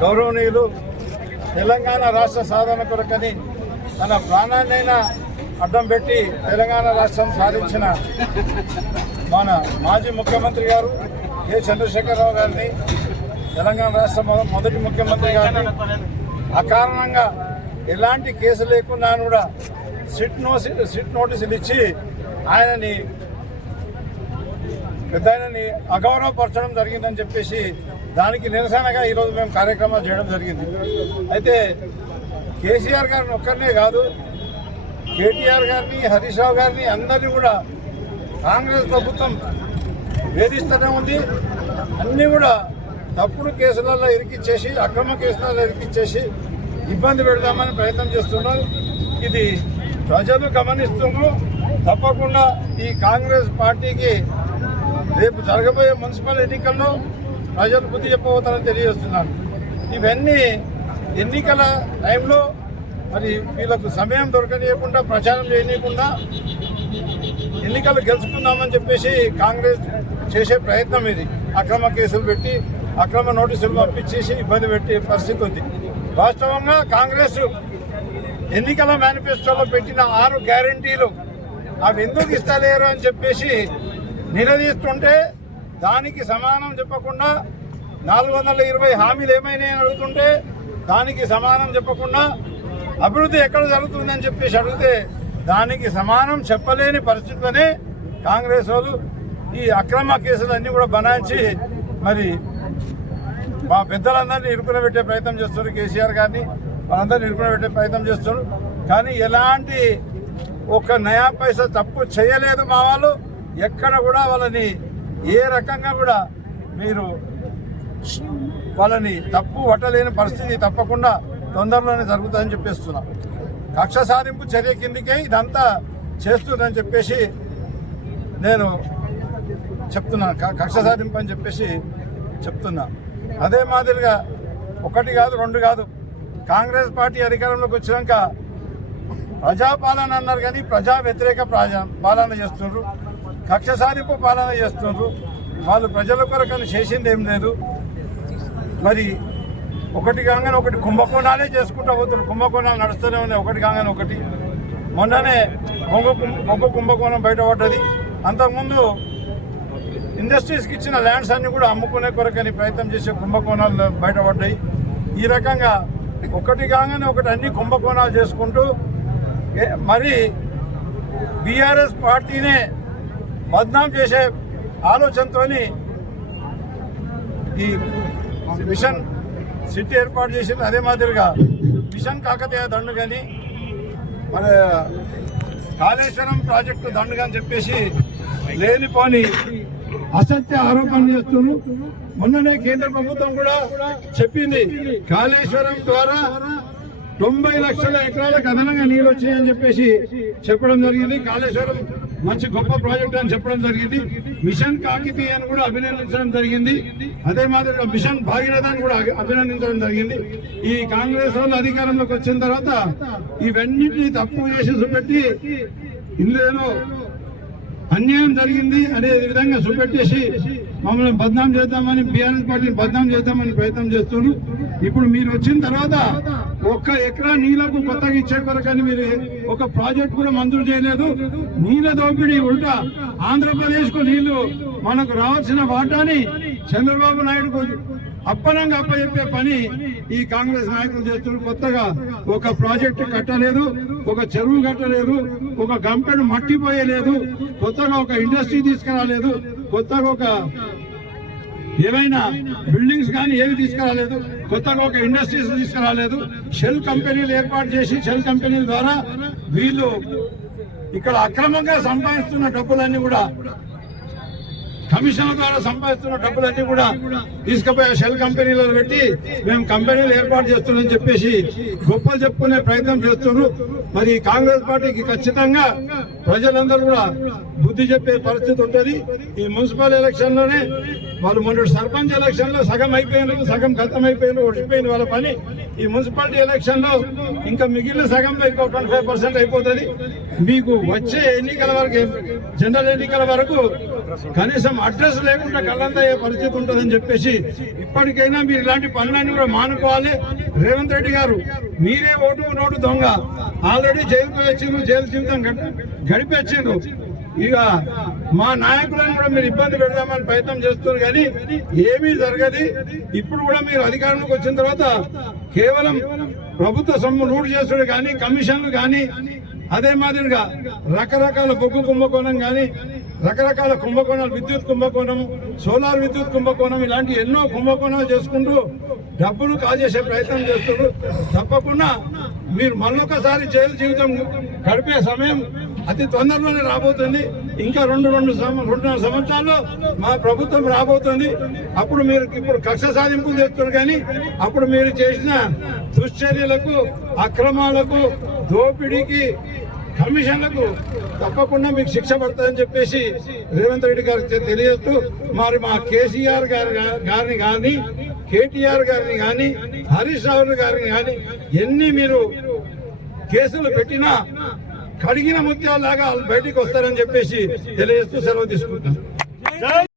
గౌరవనీయులు తెలంగాణ రాష్ట్ర సాధన కొరకని తన ప్రాణాన్నైనా అడ్డం పెట్టి తెలంగాణ రాష్ట్రం సాధించిన మన మాజీ ముఖ్యమంత్రి గారు కె. చంద్రశేఖరరావు గారిని తెలంగాణ రాష్ట్ర మొదటి ముఖ్యమంత్రి గారిని అకారణంగా ఎలాంటి కేసు లేకుండా కూడా సిట్ నో సిట్ నోటీసులు ఇచ్చి ఆయనని పెద్ద ఆయనని అగౌరవపరచడం జరిగిందని చెప్పేసి దానికి నిరసనగా ఈరోజు మేము కార్యక్రమాలు చేయడం జరిగింది. అయితే కేసీఆర్ గారిని ఒక్కరినే కాదు కేటీఆర్ గారిని హరీష్ రావు గారిని అందరినీ కూడా కాంగ్రెస్ ప్రభుత్వం వేధిస్తూనే ఉంది. అన్నీ కూడా తప్పుడు కేసులలో ఇరికిచ్చేసి అక్రమ కేసులలో ఇరికిచ్చేసి ఇబ్బంది పెడదామని ప్రయత్నం చేస్తున్నారు. ఇది ప్రజలు గమనిస్తున్నారు. తప్పకుండా ఈ కాంగ్రెస్ పార్టీకి రేపు జరగబోయే మున్సిపల్ ఎన్నికల్లో ప్రజలు బుద్ధి చెప్పబోతారని తెలియజేస్తున్నాను. ఇవన్నీ ఎన్నికల టైంలో మరి వీళ్ళకు సమయం దొరకనీయకుండా ప్రచారం చేయనీయకుండా ఎన్నికలు గెలుచుకుందామని చెప్పేసి కాంగ్రెస్ చేసే ప్రయత్నం ఇది. అక్రమ కేసులు పెట్టి అక్రమ నోటీసులు పంపించేసి ఇబ్బంది పెట్టే పరిస్థితి ఉంది. వాస్తవంగా కాంగ్రెస్ ఎన్నికల మేనిఫెస్టోలో పెట్టిన ఆరు గ్యారంటీలు అవి ఎందుకు ఇస్తలేరు అని చెప్పేసి నిలదీస్తుంటే దానికి సమానం చెప్పకుండా నాలుగు వందల ఇరవై హామీలు ఏమైనా అడుగుతుంటే దానికి సమానం చెప్పకుండా అభివృద్ధి ఎక్కడ జరుగుతుందని చెప్పేసి అడిగితే దానికి సమానం చెప్పలేని పరిస్థితులనే కాంగ్రెస్ వాళ్ళు ఈ అక్రమ కేసులన్నీ కూడా బనాయించి మరి మా పెద్దలందరినీ ఇరుకున పెట్టే ప్రయత్నం చేస్తున్నారు కేసీఆర్ గారిని. వాళ్ళందరినీ ఇరుకున పెట్టే ప్రయత్నం చేస్తున్నారు. కానీ ఎలాంటి ఒక నయా పైసా తప్పు చేయలేదు మా వాళ్ళు. ఎక్కడ కూడా వాళ్ళని ఏ రకంగా కూడా మీరు వాళ్ళని తప్పు పట్టలేని పరిస్థితి తప్పకుండా తొందరలోనే జరుగుతుందని చెప్పేస్తున్నా. కక్ష సాధింపు చర్య కిందకే ఇదంతా చేస్తుందని చెప్పేసి నేను చెప్తున్నాను కక్ష సాధింపు అని చెప్పేసి చెప్తున్నా. అదే మాదిరిగా ఒకటి కాదు రెండు కాదు. కాంగ్రెస్ పార్టీ అధికారంలోకి వచ్చినాక ప్రజాపాలన అన్నారు కానీ ప్రజా వ్యతిరేక ప్రజా పాలన చేస్తున్నారు కక్ష సాధింపు పాలన చేస్తున్నారు. వాళ్ళు ప్రజల కొరకని చేసింది ఏం లేదు. మరి ఒకటి కాగానే ఒకటి కుంభకోణాలే చేసుకుంటూ పోతున్నారు. కుంభకోణాలు నడుస్తూనే ఉన్నాయి. ఒకటి కాగానే ఒకటి. మొన్ననే మొగ్గు కుంభ- కుంభకోణం బయటపడ్డది అంతకుముందు ఇండస్ట్రీస్కి ఇచ్చిన ల్యాండ్స్ అన్ని కూడా అమ్ముకునే కొరకని ప్రయత్నం చేసే కుంభకోణాలు బయటపడ్డాయి ఈ రకంగా ఒకటి కాగానే ఒకటి అన్ని కుంభకోణాలు చేసుకుంటూ మరి బీఆర్ఎస్ పార్టీనే బద్నాం చేసే ఆలోచనతోని ఈ మిషన్ సిటీ ఏర్పాటు చేసింది. అదే మాదిరిగా మిషన్ కాకతీయ దండు కానీ మన కాళేశ్వరం ప్రాజెక్టు దండుగా అని చెప్పేసి లేనిపోని అసత్య ఆరోపణలు చేస్తున్నారు. మొన్ననే కేంద్ర ప్రభుత్వం కూడా చెప్పింది. కాళేశ్వరం ద్వారా తొంభై లక్షల ఎకరాలకు అదనంగా నీళ్ళు వచ్చాయని చెప్పేసి చెప్పడం జరిగింది. కాళేశ్వరం మంచి గొప్ప ప్రాజెక్ట్ అని చెప్పడం జరిగింది. మిషన్ కాకితీయ అని కూడా అభినందించడం జరిగింది. అదే మాదిరిగా మిషన్ భాగీరథాన్ని కూడా అభినందించడం జరిగింది. ఈ కాంగ్రెస్ వాళ్ళు అధికారంలోకి వచ్చిన తర్వాత ఇవన్నింటినీ తప్పు చేసి చూపెట్టి ఇందులో అన్యాయం జరిగింది అనే విధంగా చూపెట్టేసి మమ్మల్ని బద్నాం చేద్దామని బీఆర్ఎస్ పార్టీని బద్నాం చేద్దామని ప్రయత్నం చేస్తున్నారు. ఇప్పుడు మీరు వచ్చిన తర్వాత ఒక్క ఎకరా నీళ్ళకు కొత్తగా ఇచ్చే కొరకని మీరు ఒక ప్రాజెక్ట్ కూడా మంజూరు చేయలేదు. నీళ్ళ దోపిడీ ఉల్టా ఆంధ్రప్రదేశ్కు నీళ్ళు మనకు రావాల్సిన వాటాని చంద్రబాబు నాయుడుకు అప్పనంగా అప్పచెప్పే పని ఈ కాంగ్రెస్ నాయకులు చేస్తున్నారు. కొత్తగా ఒక ప్రాజెక్టు కట్టలేదు ఒక చెరువు కట్టలేదు ఒక గంపెడు మట్టిపోయలేదు కొత్తగా ఒక ఇండస్ట్రీ తీసుకురాలేదు కొత్తగా ఒక ఏమైనా బిల్డింగ్స్ కానీ ఏవి తీసుకురాలేదు కొత్తగా ఒక ఇండస్ట్రీస్ తీసుకురాలేదు షెల్ కంపెనీలు ఏర్పాటు చేసి షెల్ కంపెనీల ద్వారా వీళ్ళు ఇక్కడ అక్రమంగా సంపాదిస్తున్న డబ్బులన్నీ కూడా కమిషన్ల ద్వారా సంపాదిస్తున్న డబ్బులన్నీ కూడా తీసుకుపోయి ఆ షెల్ కంపెనీలో పెట్టి మేము కంపెనీలు ఏర్పాటు చేస్తున్నామని చెప్పేసి గొప్పలు చెప్పుకునే ప్రయత్నం చేస్తున్నారు. మరి ఈ కాంగ్రెస్ పార్టీకి ఖచ్చితంగా ప్రజలందరూ కూడా బుద్ధి చెప్పే పరిస్థితి ఉంటుంది. ఈ మున్సిపల్ ఎలక్షన్లోనే వాళ్ళు మొన్న సర్పంచ్ ఎలక్షన్లో సగం అయిపోయినారు సగం ఖతం అయిపోయినారు ఓడిపోయింది వాళ్ళ పని. ఈ మున్సిపాలిటీ ఎలక్షన్లో ఇంకా మిగిలిన సగం ఇంకో ట్వంటీ ఫైవ్ పర్సెంట్ అయిపోతుంది. మీకు వచ్చే ఎన్నికల వరకు జనరల్ ఎన్నికల వరకు కనీసం అడ్రస్ లేకుండా కళ్ళంతా అయ్యే పరిస్థితి ఉంటుందని చెప్పేసి ఇప్పటికైనా మీరు ఇలాంటి పనులన్నీ కూడా మానుకోవాలి. రేవంత్ రెడ్డి గారు మీరే ఓటు నోటు దొంగ. ఆల్రెడీ జైలుకు వచ్చిండ్రు జైలు జీవితం గడి- ఇక మా నాయకులను కూడా మీరు ఇబ్బంది పెడదామని ప్రయత్నం చేస్తున్నారు కానీ ఏమీ జరగదు. ఇప్పుడు కూడా మీరు అధికారంలోకి వచ్చిన తర్వాత కేవలం ప్రభుత్వ సొమ్ము లూటు చేసుడు కానీ కమిషన్లు కానీ అదే మాదిరిగా రకరకాల బొగ్గు కుంభకోణం కానీ రకరకాల కుంభకోణాలు విద్యుత్ కుంభకోణం సోలార్ విద్యుత్ కుంభకోణం ఇలాంటి ఎన్నో కుంభకోణాలు చేసుకుంటూ డబ్బులు కాజేసే ప్రయత్నం చేస్తున్నారు తప్పకుండా మీరు మళ్ళొకసారి జైలు జీవితం గడిపే సమయం అతి తొందరలోనే రాబోతుంది. ఇంకా రెండు రెండు రెండున్నర సంవత్సరాల్లో మా ప్రభుత్వం రాబోతుంది. అప్పుడు మీరు ఇప్పుడు కక్ష సాధింపులు చేస్తున్నారు కానీ అప్పుడు మీరు చేసిన దుశ్చర్యలకు అక్రమాలకు దోపిడీకి కమిషన్లకు తప్పకుండా మీకు శిక్ష పడుతుందని చెప్పేసి రేవంత్ రెడ్డి గారికి తెలియజేస్తూ మరి మా కేసీఆర్ గారి గారిని కానీ కేటీఆర్ గారిని కానీ హరీష్ రావు గారిని కానీ ఎన్ని మీరు కేసులు పెట్టినా కడిగిన ముత్యాలాగా లాగా బయటికి వస్తారని చెప్పేసి తెలియజేస్తూ సెలవు తీసుకుంటాను